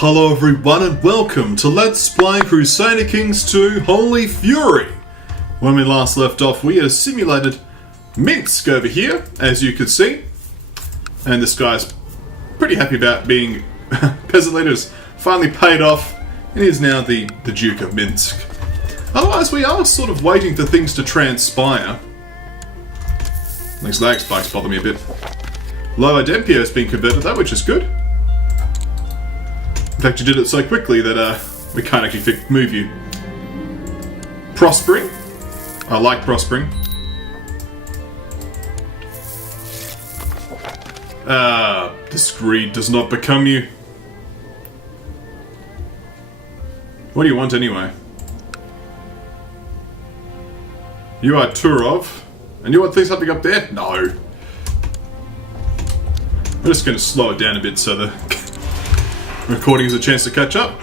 Hello everyone and welcome to Let's Play Crusader Kings 2 Holy Fury. When we last left off we had simulated Minsk over here, as you can see. And this guy's pretty happy about being peasant leader, has finally paid off and is now the Duke of Minsk. Otherwise we are sort of waiting for things to transpire. These lag spikes bother me a bit. Lower Dempio has been converted though, which is good. In fact, you did it so quickly that we can't actually move you. Prospering. I like prospering. This greed does not become you. What do you want anyway? You are Turov, and you want something up there? No. I'm just going to slow it down a bit so the recording has a chance to catch up.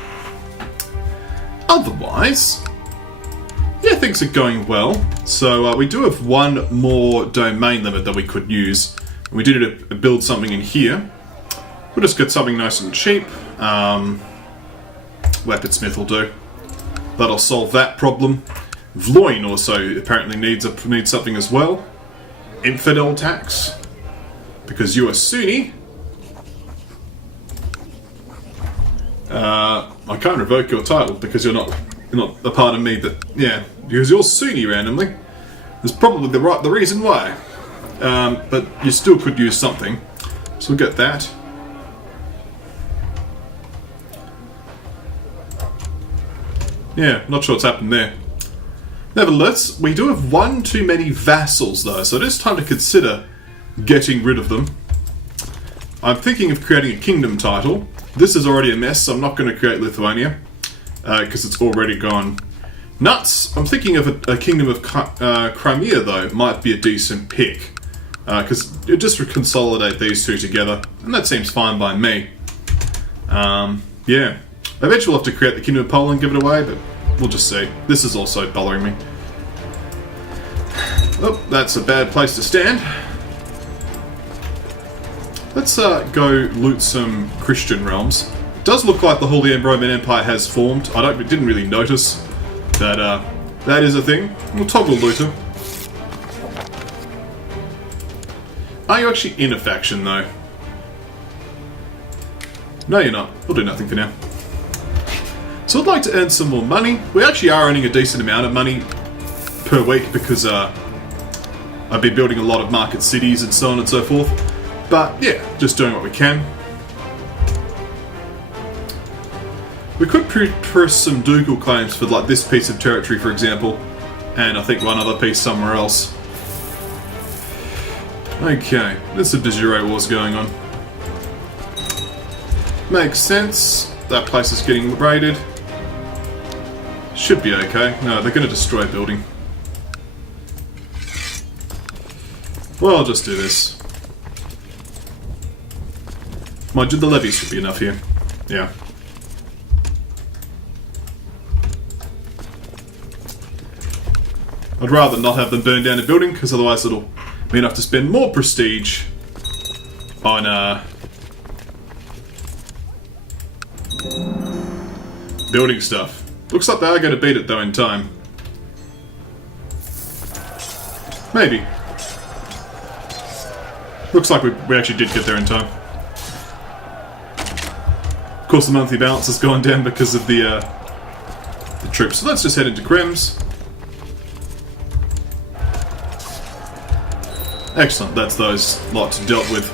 Otherwise, yeah, things are going well. So we do have one more domain limit that we could use. We do need to build something in here. We'll just get something nice and cheap. Weaponsmith will do. That'll solve that problem. Vloin also apparently needs something as well. Infidel tax, because you are Sunni. I can't revoke your title because you're not a part of me. That because you're Sunni randomly. There's probably the reason why. But you still could use something, so we'll get that. Yeah, not sure what's happened there. Nevertheless, we do have one too many vassals though, so it is time to consider getting rid of them. I'm thinking of creating a kingdom title. This is already a mess, so I'm not going to create Lithuania, because it's already gone nuts. I'm thinking of a kingdom of Crimea, though, might be a decent pick, because it just would consolidate these two together, and that seems fine by me. Yeah. Eventually we'll have to create the kingdom of Poland and give it away, but we'll just see. This is also bothering me. Oh, that's a bad place to stand. Let's go loot some Christian realms. It does look like the Holy Roman Empire has formed. Didn't really notice that that is a thing. We'll toggle looter. Are you actually in a faction though? No, you're not. We'll do nothing for now. So I'd like to earn some more money. We actually are earning a decent amount of money per week because I've been building a lot of market cities and so on and so forth. But yeah, just doing what we can. We could press some ducal claims for like this piece of territory, for example, and I think one other piece somewhere else. Okay, there's some de jure wars going on. Makes sense. That place is getting raided. Should be okay. No, they're going to destroy a building. Well, I'll just do this. Mind you, the levies should be enough here. Yeah. I'd rather not have them burn down a building, because otherwise it'll mean I have to spend more prestige on building stuff. Looks like they are going to beat it though in time. Maybe. Looks like we actually did get there in time. Of course, the monthly balance has gone down because of the troops. So let's just head into Krems. Excellent, that's those lots dealt with.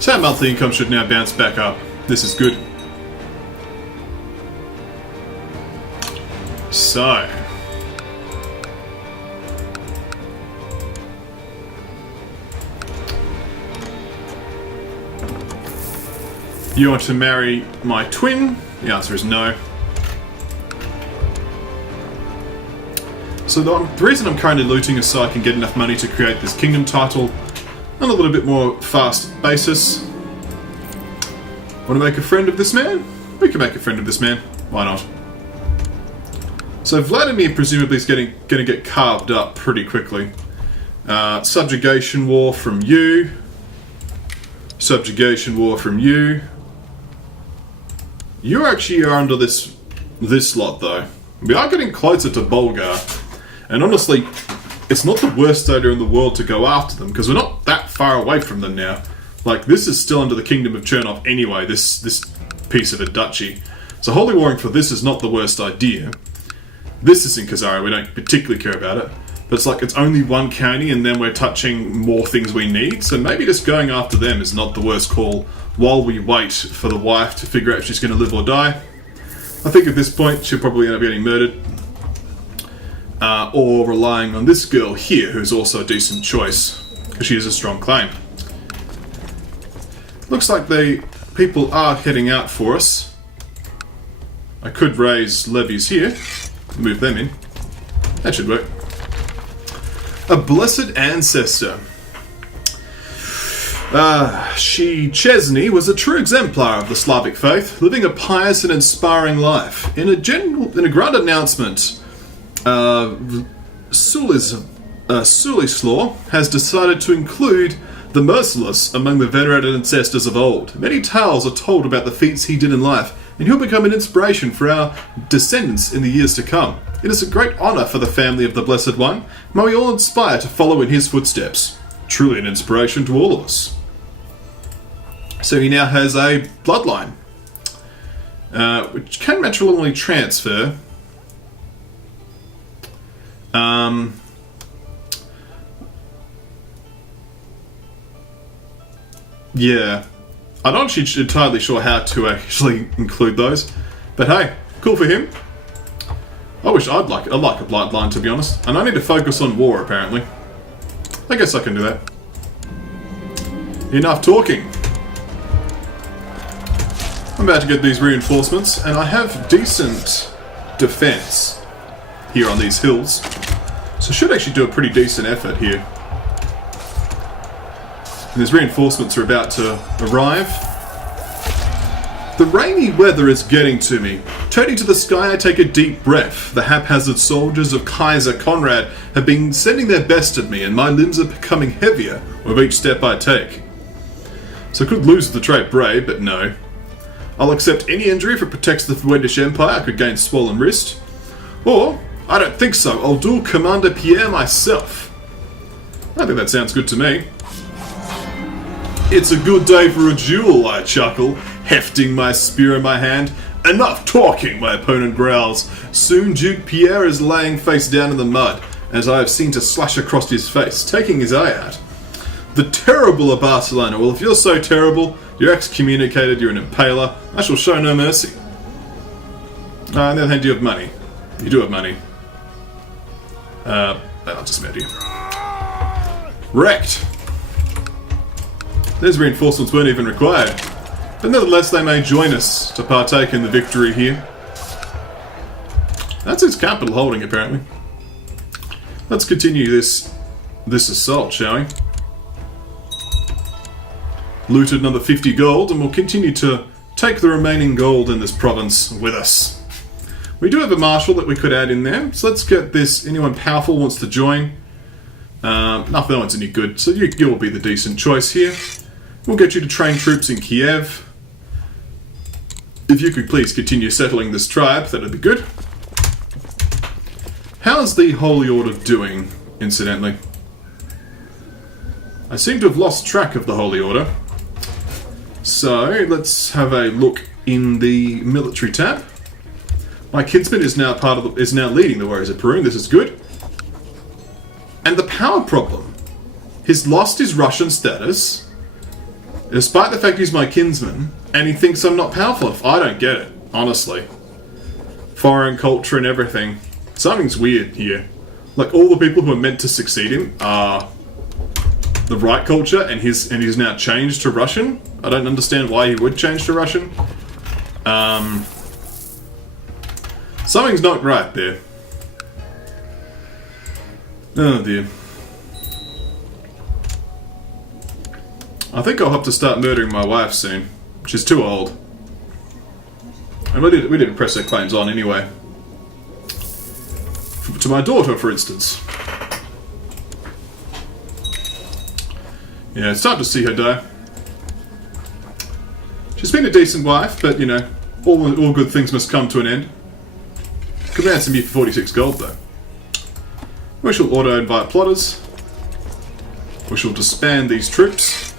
So our monthly income should now bounce back up. This is good. So. You want to marry my twin? The answer is no. So the reason I'm currently looting is so I can get enough money to create this kingdom title on a little bit more fast basis. Want to make a friend of this man? We can make a friend of this man. Why not? So Vladimir presumably is going to get carved up pretty quickly. Subjugation war from you. subjugation war from you. You actually are under this lot, though. We are getting closer to Bulgar. And honestly, it's not the worst idea in the world to go after them, because we're not that far away from them now. Like, this is still under the Kingdom of Chernov anyway, this piece of a duchy. So holy warring for this is not the worst idea. This is in Khazara, we don't particularly care about it. But it's like, it's only one county and then we're touching more things we need. So maybe just going after them is not the worst call while we wait for the wife to figure out if she's going to live or die. I think at this point she'll probably end up getting murdered. Or relying on this girl here, who's also a decent choice. Because she has a strong claim. Looks like the people are heading out for us. I could raise levies here. Move them in. That should work. A blessed ancestor. Chesney was a true exemplar of the Slavic faith, living a pious and inspiring life. In a grand announcement, Sulislaw has decided to include the merciless among the venerated ancestors of old. Many tales are told about the feats he did in life, and he'll become an inspiration for our descendants in the years to come. It is a great honour for the family of the Blessed One. May we all aspire to follow in his footsteps. Truly an inspiration to all of us. So he now has a bloodline, which can matrilineally transfer. Yeah. I'm not actually entirely sure how to actually include those. But hey, cool for him. I wish I'd like a bloodline, to be honest. And I need to focus on war, apparently. I guess I can do that. Enough talking. I'm about to get these reinforcements, and I have decent defense here on these hills. So I should actually do a pretty decent effort here. And these reinforcements are about to arrive. The rainy weather is getting to me. Turning to the sky, I take a deep breath. The haphazard soldiers of Kaiser Conrad have been sending their best at me, and my limbs are becoming heavier with each step I take. So I could lose the trait brave, but no. I'll accept any injury if it protects the Swedish Empire. I could gain swollen wrist. Or, I don't think so, I'll duel Commander Pierre myself. I think that sounds good to me. It's a good day for a duel, I chuckle, hefting my spear in my hand. Enough talking, my opponent growls. Soon Duke Pierre is laying face down in the mud, as I have seen to slash across his face, taking his eye out. The terrible of Barcelona. Well, if you're so terrible, you're excommunicated, you're an impaler, I shall show no mercy. On the other hand, do you have money? You do have money. I'll just murder you. Wrecked. Those reinforcements weren't even required. But nevertheless, they may join us to partake in the victory here. That's his capital holding, apparently. Let's continue this assault, shall we? Looted another 50 gold, and we'll continue to take the remaining gold in this province with us. We do have a marshal that we could add in there, so let's get this. Anyone powerful wants to join? No one's any good, so you will be the decent choice here. We'll get you to train troops in Kiev. If you could please continue settling this tribe, that'd be good. How's the Holy Order doing, incidentally? I seem to have lost track of the Holy Order. So, let's have a look in the military tab. My kinsman is now leading the warriors of Peru. This is good. And the power problem. He's lost his Russian status, despite the fact he's my kinsman, and he thinks I'm not powerful enough. I don't get it, honestly. Foreign culture and everything. Something's weird here. Like, all the people who are meant to succeed him are the right culture, and he's now changed to Russian. I don't understand why he would change to Russian. Something's not right there. Oh dear. I think I'll have to start murdering my wife soon. She's too old. And we didn't press her claims on anyway. To my daughter, for instance. Yeah, it's time to see her die. She's been a decent wife, but, you know, all good things must come to an end. Could ransom you for 46 gold, though. We shall auto-invite plotters. We shall disband these troops.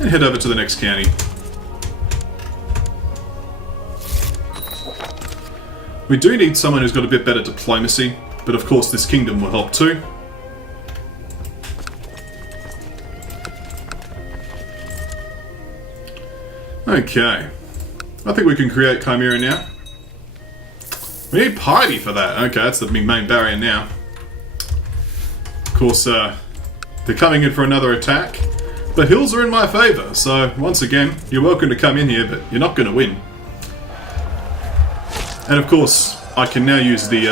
And head over to the next county. We do need someone who's got a bit better diplomacy, but of course this kingdom will help too. Okay. I think we can create Chimera now. We need piety for that. Okay, that's the main barrier now. Of course, they're coming in for another attack. The hills are in my favour, so once again, you're welcome to come in here, but you're not going to win. And of course, I can now use the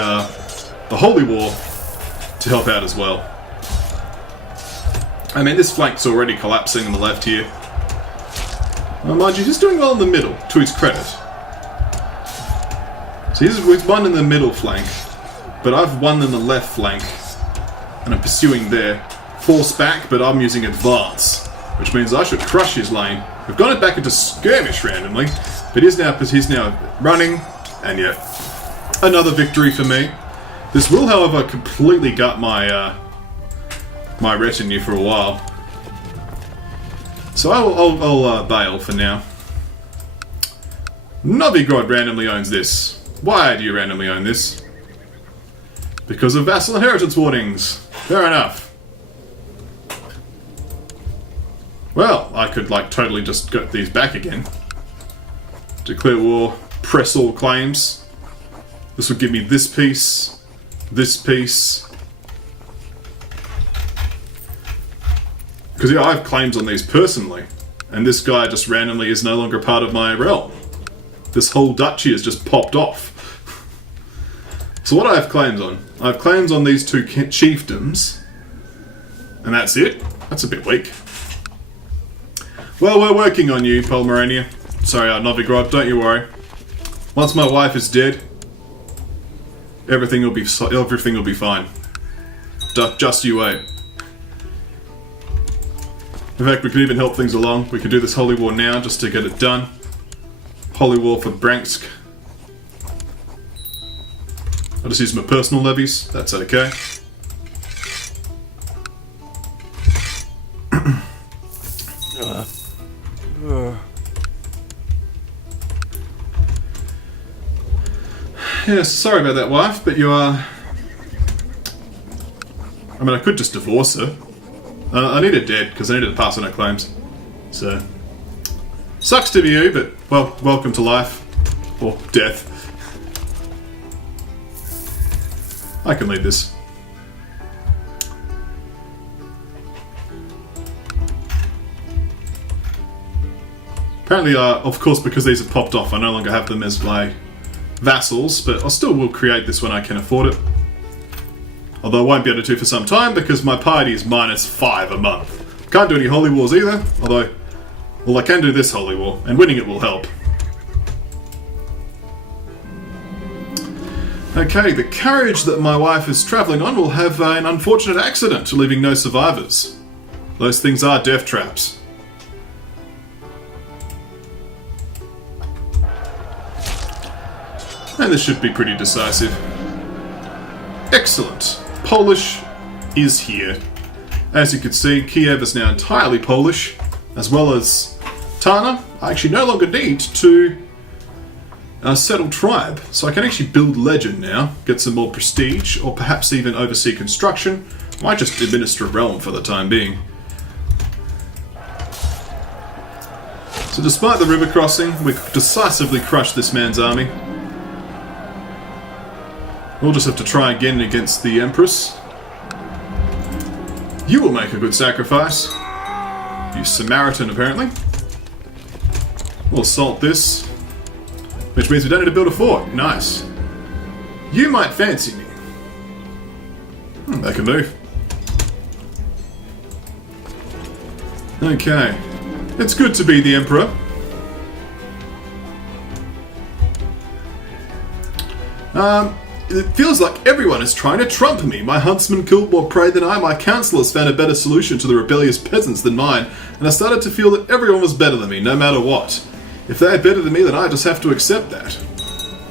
Holy War to help out as well. I mean, this flank's already collapsing on the left here. Well, mind you, he's doing well in the middle, to his credit. So he's won in the middle flank, but I've won in the left flank, and I'm pursuing there. Force back, but I'm using advance, which means I should crush his lane. We've got it back into skirmish randomly, but he's now running, and yeah, another victory for me. This will, however, completely gut my my retinue for a while. So I'll bail for now. Novigrad randomly owns this. Why do you randomly own this? Because of vassal inheritance warnings. Fair enough. Well, I could like totally just get these back again. Declare war, press all claims. This would give me this piece, this piece. Because yeah, I have claims on these personally, and this guy just randomly is no longer part of my realm. This whole duchy has just popped off. So what do I have claims on? I have claims on these two chiefdoms, and that's it? That's a bit weak. Well, we're working on you, Pomerania. Sorry, Novigrad, don't you worry. Once my wife is dead, everything will be fine. Just you wait. In fact, we could even help things along. We could do this Holy War now, just to get it done. Holy War for Bransk. I'll just use my personal levies. That's okay. Yeah, sorry about that, wife, but you are... I mean, I could just divorce her. I need her dead, because I needed to pass on her claims. So... Sucks to be you, but, well, welcome to life. Or death. I can lead this. Apparently, of course, because these have popped off, I no longer have them as my vassals, but I still will create this when I can afford it. Although I won't be able to for some time, because my piety is -5 a month. Can't do any holy wars either, although, well, I can do this holy war, and winning it will help. Okay, the carriage that my wife is travelling on will have an unfortunate accident, leaving no survivors. Those things are death traps. And this should be pretty decisive. Excellent. Polish is here. As you can see, Kiev is now entirely Polish, as well as Tana. I actually no longer need to settle tribe, so I can actually build legend now, get some more prestige, or perhaps even oversee construction. I might just administer a realm for the time being. So despite the river crossing, we decisively crushed this man's army. We'll just have to try again against the Empress. You will make a good sacrifice. You Samaritan, apparently. We'll assault this. Which means we don't need to build a fort. Nice. You might fancy me. They can move. Okay. It's good to be the Emperor. it feels like everyone is trying to trump me. My huntsman killed more prey than I, my councillors found a better solution to the rebellious peasants than mine, and I started to feel that everyone was better than me, no matter what. If they are better than me, then I just have to accept that.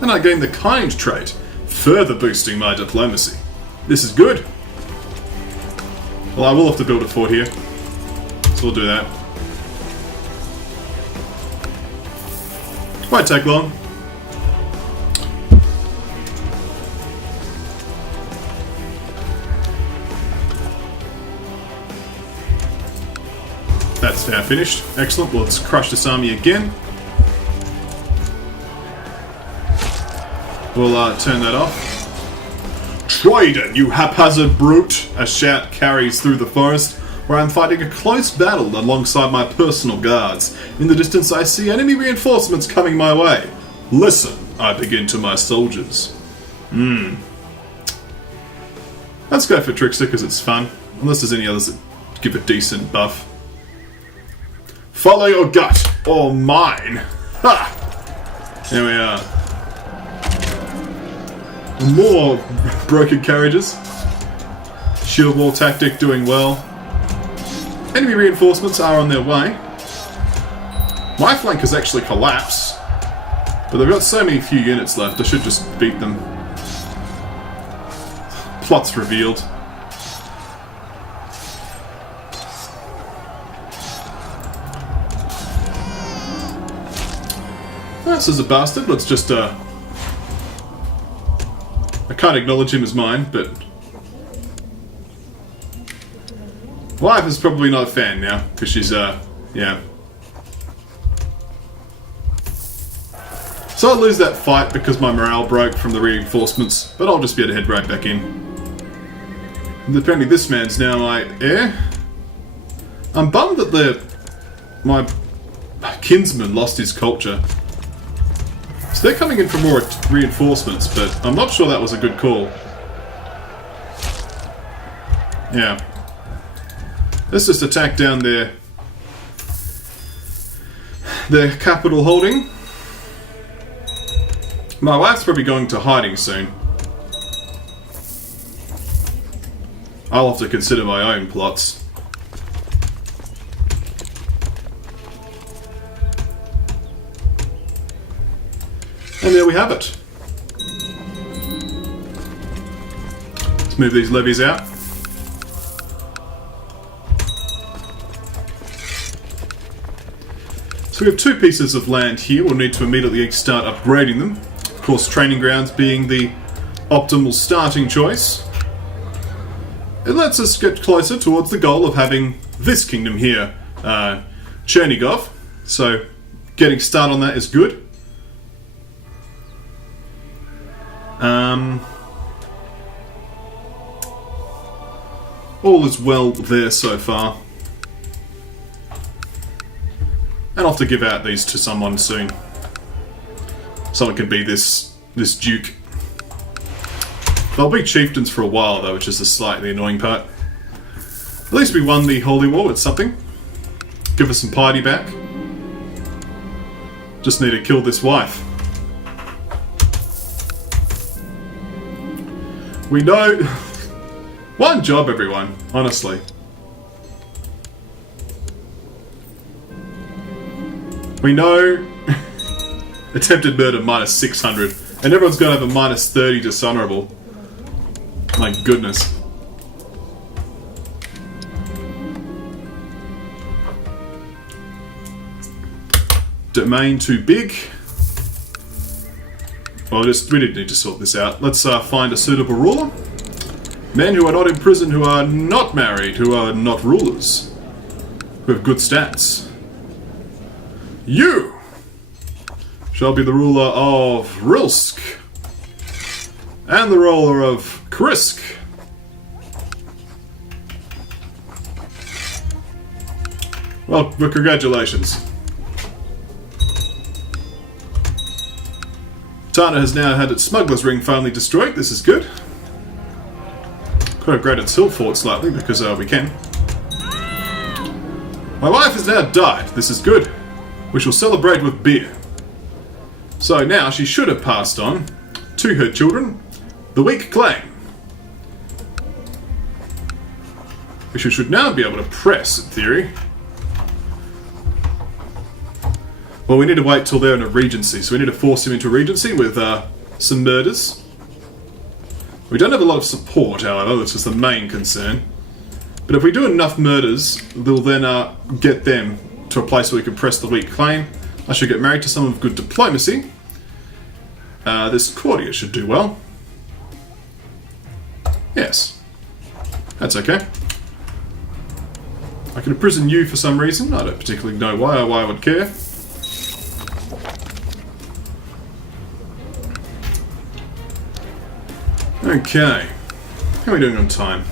And I gained the kind trait, further boosting my diplomacy. This is good. Well, I will have to build a fort here, so we'll do that. Won't take long. That's now finished. Excellent. Well, let's crush this army again. We'll turn that off. Traitor, you haphazard brute! A shout carries through the forest, where I'm fighting a close battle alongside my personal guards. In the distance I see enemy reinforcements coming my way. Listen, I begin to my soldiers. Let's go for Trickster because it's fun. Unless there's any others that give a decent buff. Follow your gut, or mine. Ha! Here we are. More broken carriages. Shield wall tactic doing well. Enemy reinforcements are on their way. My flank has actually collapsed. But they've got so many few units left, I should just beat them. Plot's revealed. This is a bastard. Let's just, I can't acknowledge him as mine, but... Wife is probably not a fan now, because she's, yeah. So I'll lose that fight because my morale broke from the reinforcements, but I'll just be able to head right back in. And apparently this man's now my heir. I'm bummed that my kinsman lost his culture. So they're coming in for more reinforcements, but I'm not sure that was a good call. Yeah. Let's just attack down their capital holding. My wife's probably going to hiding soon. I'll have to consider my own plots. And there we have it. Let's move these levies out. So we have 2 pieces of land here. We'll need to immediately start upgrading them. Of course, training grounds being the optimal starting choice. It lets us get closer towards the goal of having this kingdom here, Chernigov. So getting started on that is good. All is well there so far. And I'll have to give out these to someone soon. Someone can be this duke. They'll be chieftains for a while though, which is the slightly annoying part. At least we won the Holy War with something. Give us some piety back. Just need to kill this wife. We know... One job, everyone, honestly. We know... Attempted murder minus 600. And everyone's going to have a minus 30 dishonorable. My goodness. Domain too big. Well, we did need to sort this out. Let's find a suitable ruler. Men who are not in prison, who are not married, who are not rulers. Who have good stats. You shall be the ruler of Rilsk. And the ruler of Krisk. Well, congratulations. Tana has now had its smuggler's ring finally destroyed. This is good. Could upgrade its hill fort slightly because we can. My wife has now died. This is good. We shall celebrate with beer. So now she should have passed on to her children the weak claim. Which we should now be able to press, in theory. Well, we need to wait till they're in a regency, so we need to force him into a regency with some murders. We don't have a lot of support, however, which is the main concern. But if we do enough murders, we'll then get them to a place where we can press the weak claim. I should get married to someone with good diplomacy. This courtier should do well. Yes. That's okay. I can imprison you for some reason. I don't particularly know why or why I would care. Okay. How are we doing on time?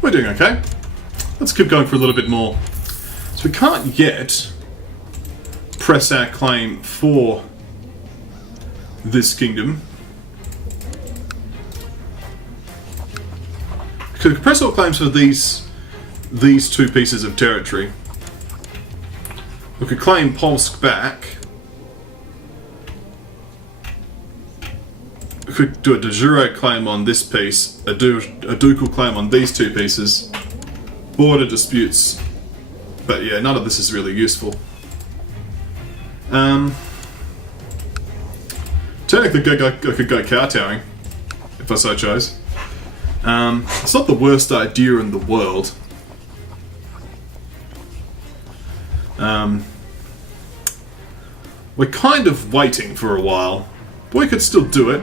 We're doing okay. Let's keep going for a little bit more. So we can't yet press our claim for this kingdom. Because we can press all claims for these two pieces of territory. We could claim Polsk back. We could do a de jure claim on this piece, a ducal claim on these two pieces, border disputes, but yeah, none of this is really useful. Technically, I could go kowtowing, if I so chose. It's not the worst idea in the world. We're kind of waiting for a while, but we could still do it.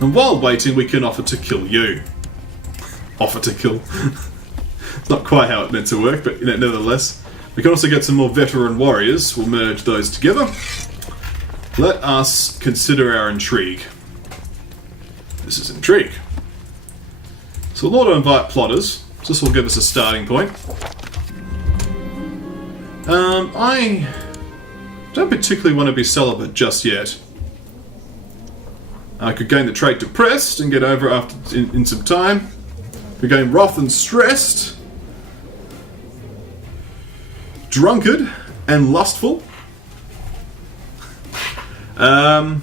And while waiting, we can offer to kill you. Offer to kill. It's not quite how it meant to work, but nevertheless. We can also get some more veteran warriors. We'll merge those together. Let us consider our intrigue. This is intrigue. So we'll auto invite plotters. So this will give us a starting point. I don't particularly want to be celibate just yet. I could gain the trait depressed and get over after in some time. We gain wrath and stressed, drunkard and lustful. Personal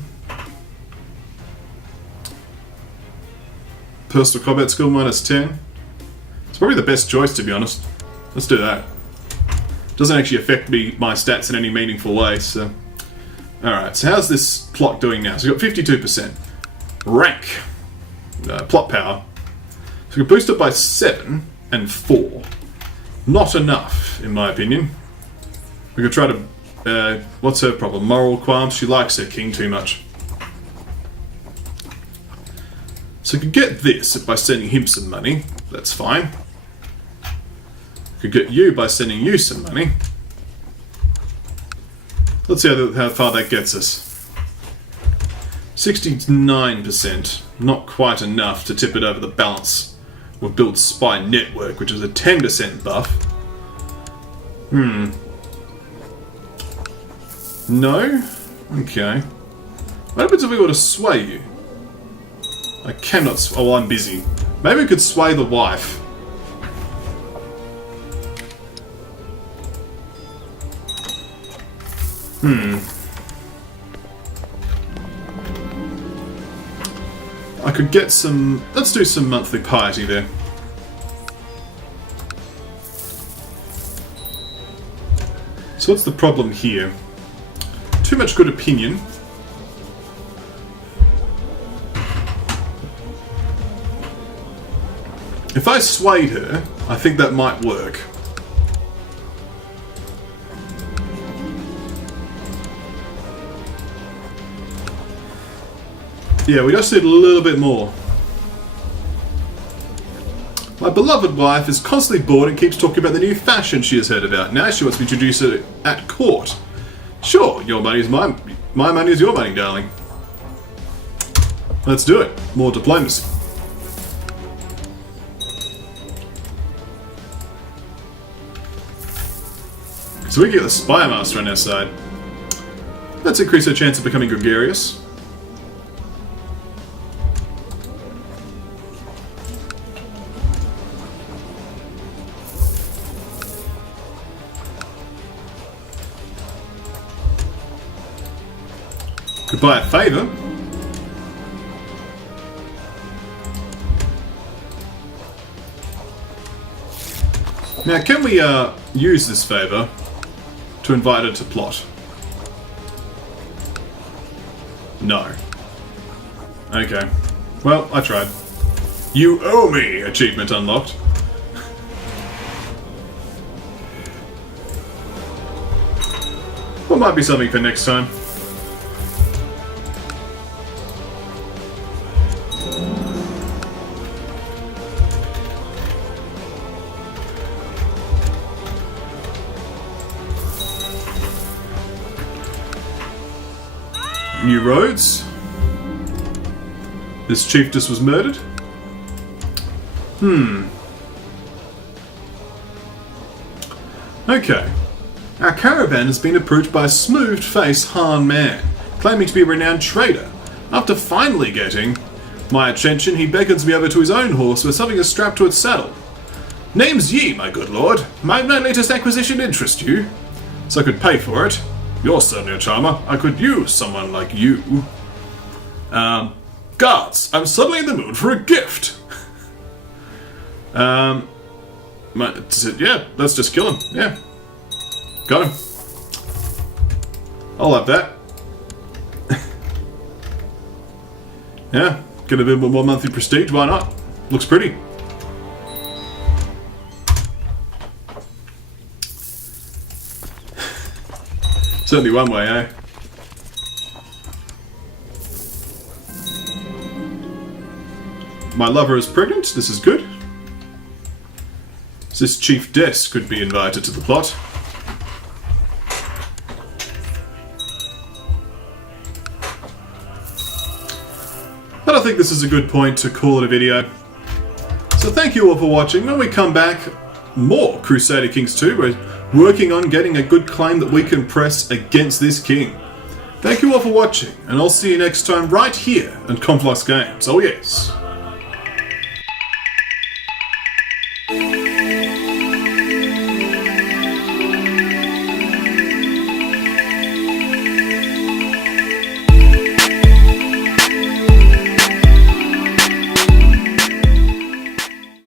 combat skill -10. It's probably the best choice, to be honest. Let's do that. Doesn't actually affect my stats in any meaningful way, so... Alright, so how's this plot doing now? So we've got 52%. Rank. Plot power. So we can boost it by 7 and 4. Not enough, in my opinion. We could try to... what's her problem? Moral qualms? She likes her king too much. So we could get this by sending him some money. That's fine. We could get you by sending you some money. Let's see how far that gets us. 69%. Not quite enough to tip it over the balance. We'll build Spy Network, which is a 10% buff. No? Okay. What happens if we were to sway you? I cannot oh, I'm busy. Maybe we could sway the wife. I could get some... Let's do some monthly piety there. So what's the problem here? Too much good opinion. If I swayed her, I think that might work. Yeah, we just need a little bit more. My beloved wife is constantly bored and keeps talking about the new fashion she has heard about. Now she wants me to introduce her at court. Sure, your money is my money is your money, darling. Let's do it. More diplomacy. So we can get the Spy Master on our side. Let's increase our chance of becoming gregarious. Could buy a favour. Now, can we use this favour to invite her to plot? No. Okay. Well, I tried. You owe me! Achievement unlocked. What might be something for next time? New roads. This chiefess was murdered. Okay. Our caravan has been approached by a smooth-faced Han man, claiming to be a renowned trader. After finally getting my attention, he beckons me over to his own horse where something is strapped to its saddle. Name's Yi, my good lord. Might my latest acquisition interest you? So I could pay for it. You're certainly a charmer. I could use someone like you. Guards, I'm suddenly in the mood for a gift. Yeah, let's just kill him. Yeah. Got him. I'll have that. Yeah, get a bit more monthly prestige, why not? Looks pretty. Certainly one way, eh? My lover is pregnant, this is good. This Chief Des could be invited to the plot. But I think this is a good point to call it a video. So thank you all for watching. When we come back, more Crusader Kings 2. We're working on getting a good claim that we can press against this king. Thank you all for watching, and I'll see you next time right here on KonfluxGames. Oh yes.